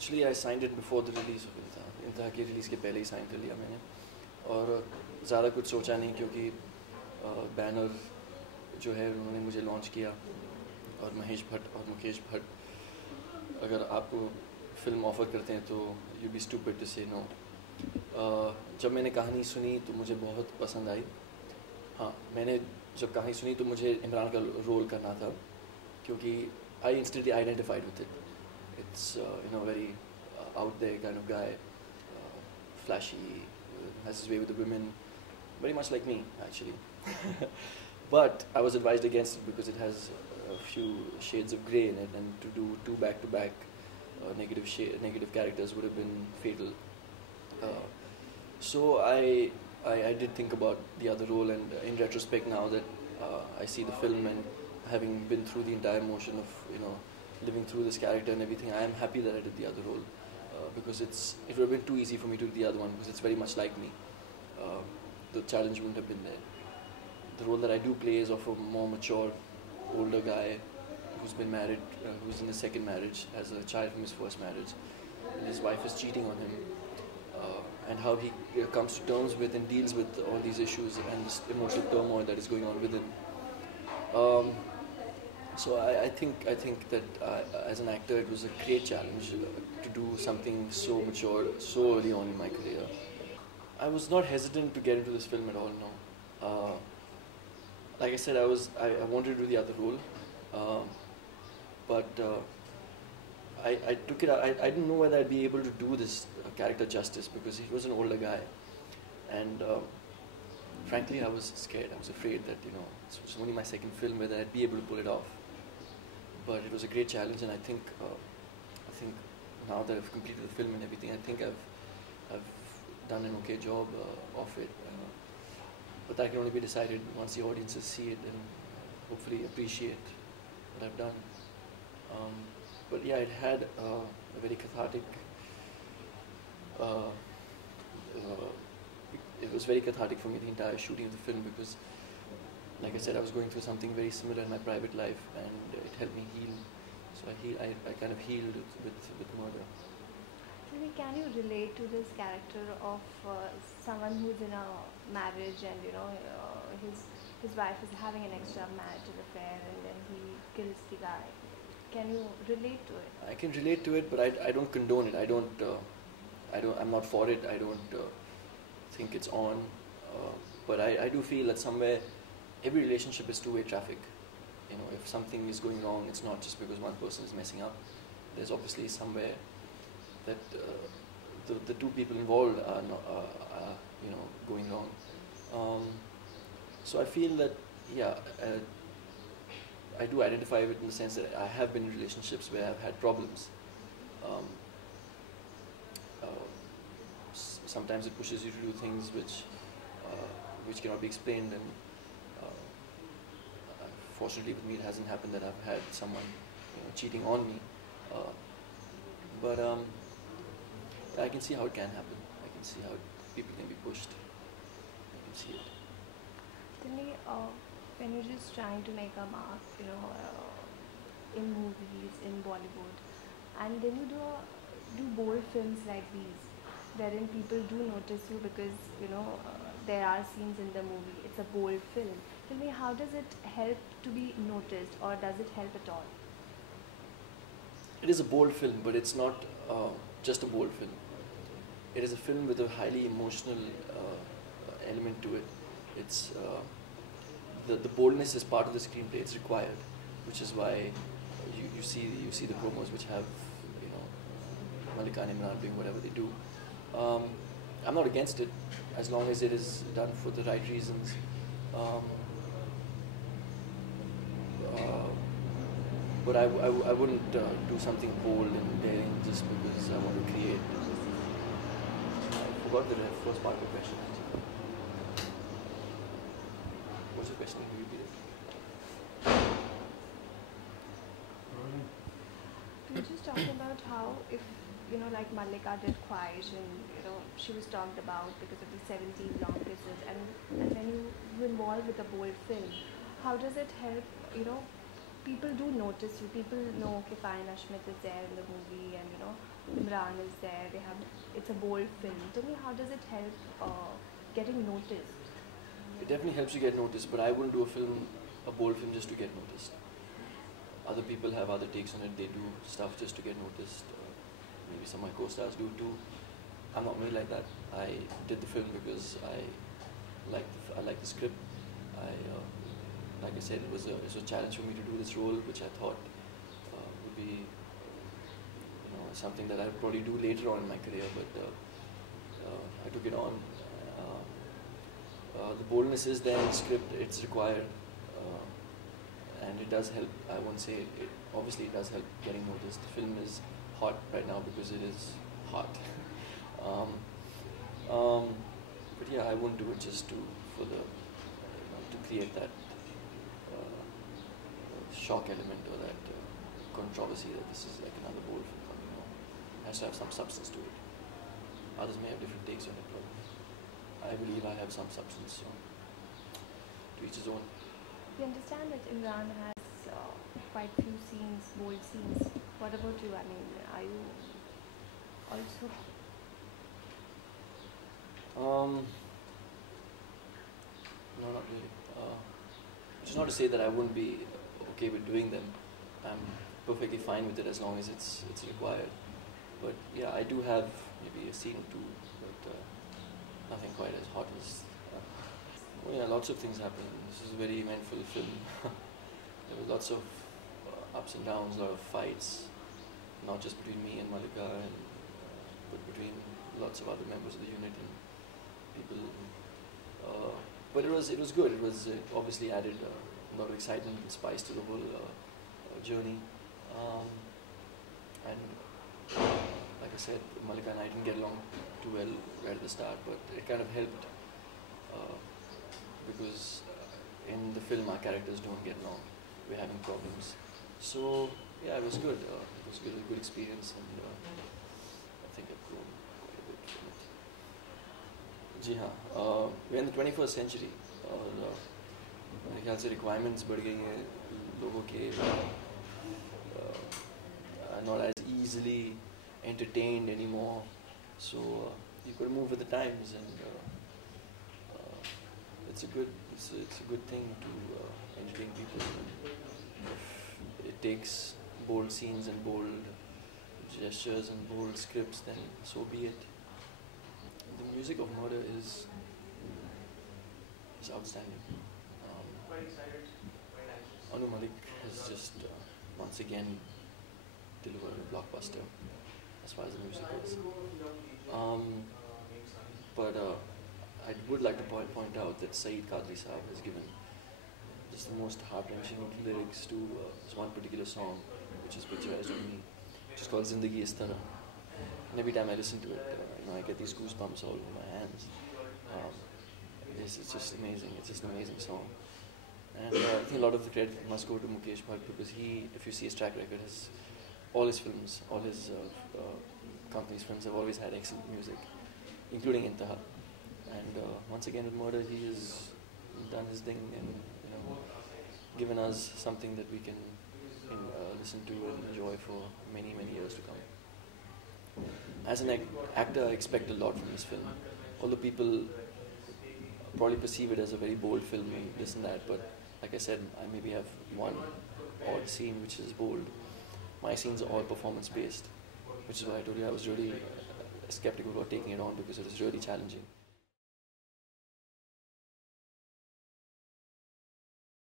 Actually, I signed it before the release of Inteha. इंतहा की release के पहले ही साइन कर लिया मैंने, और ज़्यादा कुछ सोचा नहीं क्योंकि बैनर जो है उन्होंने मुझे लॉन्च किया, और महेश भट्ट और मुकेश भट्ट अगर आपको फिल्म ऑफ़र करते हैं तो यू बी स्टूपिड टू से नो। जब मैंने कहानी सुनी तो मुझे बहुत पसंद आई। हाँ, मैंने जब कहानी सुनी तो मुझे इमरान का रोल करना था, क्योंकि I instantly identified with it. It's very out there kind of guy, flashy, has his way with the women, very much like me actually. But I was advised against it because it has a few shades of grey in it, and to do two back-to-back negative characters would have been fatal. So I did think about the other role, and in retrospect now that I see the film and having been through the entire motion of living through this character and everything, I am happy that I did the other role, because it would have been too easy for me to do the other one, because it's very much like me. The challenge wouldn't have been there. The role that I do play is of a more mature, older guy who's been married, who's in his second marriage, has a child from his first marriage, and his wife is cheating on him, and how he comes to terms with and deals with all these issues and this emotional turmoil that is going on within. So I think that as an actor it was a great challenge to do something so mature so early on in my career. I was not hesitant to get into this film at all, no. Like I said, I wanted to do the other role, but I took it. I didn't know whether I'd be able to do this character justice, because he was an older guy, and frankly I was scared. I was afraid that it was only my second film whether I'd be able to pull it off. But it was a great challenge, and I think now that I've completed the film and everything, I think I've done an okay job of it. But that can only be decided once the audiences see it and hopefully appreciate what I've done. But yeah, it had a very cathartic. It was very cathartic for me, the entire shooting of the film, because, like I said, I was going through something very similar in my private life, and it helped me heal. So I kind of healed with murder. Can you relate to this character of someone who's in a marriage and his wife is having an extramarital affair and then he kills the guy? Can you relate to it? I can relate to it, but I don't condone it. I'm not for it. I don't think it's on. But I do feel that somewhere every relationship is two-way traffic. If something is going wrong, it's not just because one person is messing up. There's obviously somewhere that the two people involved are going wrong. So I feel that, yeah, I do identify with it in the sense that I have been in relationships where I've had problems. Sometimes it pushes you to do things which cannot be explained, and fortunately with me it hasn't happened that I've had someone cheating on me. But I can see how it can happen. I can see how people can be pushed. I can see it. Tell me, when you're just trying to make a mark, in movies, in Bollywood, and then you do bold films like these, wherein people do notice you because there are scenes in the movie. It's a bold film. Tell me, how does it help to be noticed, or does it help at all? It is a bold film, but it's not just a bold film. It is a film with a highly emotional element to it. It's the boldness is part of the screenplay. It's required, which is why you see the promos which have Malika and Emraan doing whatever they do. I'm not against it as long as it is done for the right reasons. But I wouldn't do something bold and daring just because I want to create. I forgot the first part of the question. What's the question? Can you repeat it? We just talked about how if like Malika did Quiet, and she was talked about because of the 17 long kisses, and when you involve with a bold film, how does it help? People do notice you. People know, okay, fine, Ashmit is there in the movie, and Imran is there. They have it's a bold film. Tell me, how does it help getting noticed? It definitely helps you get noticed, but I wouldn't do a bold film just to get noticed. Other people have other takes on it. They do stuff just to get noticed. Maybe some of my co-stars do too. I'm not made like that. I did the film because I like the script. Like I said, it was a challenge for me to do this role, which I thought would be something that I'd probably do later on in my career. But I took it on. The boldness is there in the script. It's required, and it does help. I won't say it. Obviously, it does help getting noticed. The film is hot right now because it is hot. But yeah, I wouldn't do it just to create that shock element or that controversy that this is like another bold film. It has to have some substance to it. Others may have different takes on it, but I believe I have some substance. So to each his own. We understand that Imran has quite few scenes, bold scenes. What about you? I mean, are you also? No, not really. Which is not to say that I wouldn't be okay with doing them. I'm perfectly fine with it as long as it's required. But yeah, I do have maybe a scene or two, but nothing quite as hot as. Oh yeah, lots of things happen. This is a very eventful film. There were lots of ups and downs, a lot of fights, not just between me and Malika, but between lots of other members of the unit and people. But it was good. It was obviously added a lot of excitement and spice to the whole journey. And like I said, Malika and I didn't get along too well right at the start, but it kind of helped because in the film our characters don't get along. We're having problems. So yeah, it was good. It was good, a good experience, and I think I've grown quite a bit from it. जी हाँ, we're in the 21st century और मेरे ख्याल से requirements बढ़ गई हैं लोगों के are not as easily entertained anymore, so you got to move with the times, and it's a good thing to entertain people. If it takes bold scenes and bold gestures and bold scripts, then so be it. The music of Murder is outstanding. Anu Malik has just once again delivered a blockbuster as far as the music goes. But I would like to point out that Saeed Qadri Saab has given just the most heart-wrenching lyrics to this one particular song, which is picturized on me, which is called Zindagi Is Tarah. And every time I listen to it, I get these goosebumps all over my hands. It's just amazing. It's just an amazing song. And I think a lot of the credit must go to Mukesh Bhatt, because he, if you see his track record, all his films, all his company's films have always had excellent music, including Inteha. And once again with Murder, he has done his thing and given us something that we can listen to and enjoy for many, many years to come. As an actor, I expect a lot from this film. Although people probably perceive it as a very bold film and this and that, but like I said, I maybe have one odd scene which is bold. My scenes are all performance-based, which is why I told you I was really skeptical about taking it on, because it was really challenging.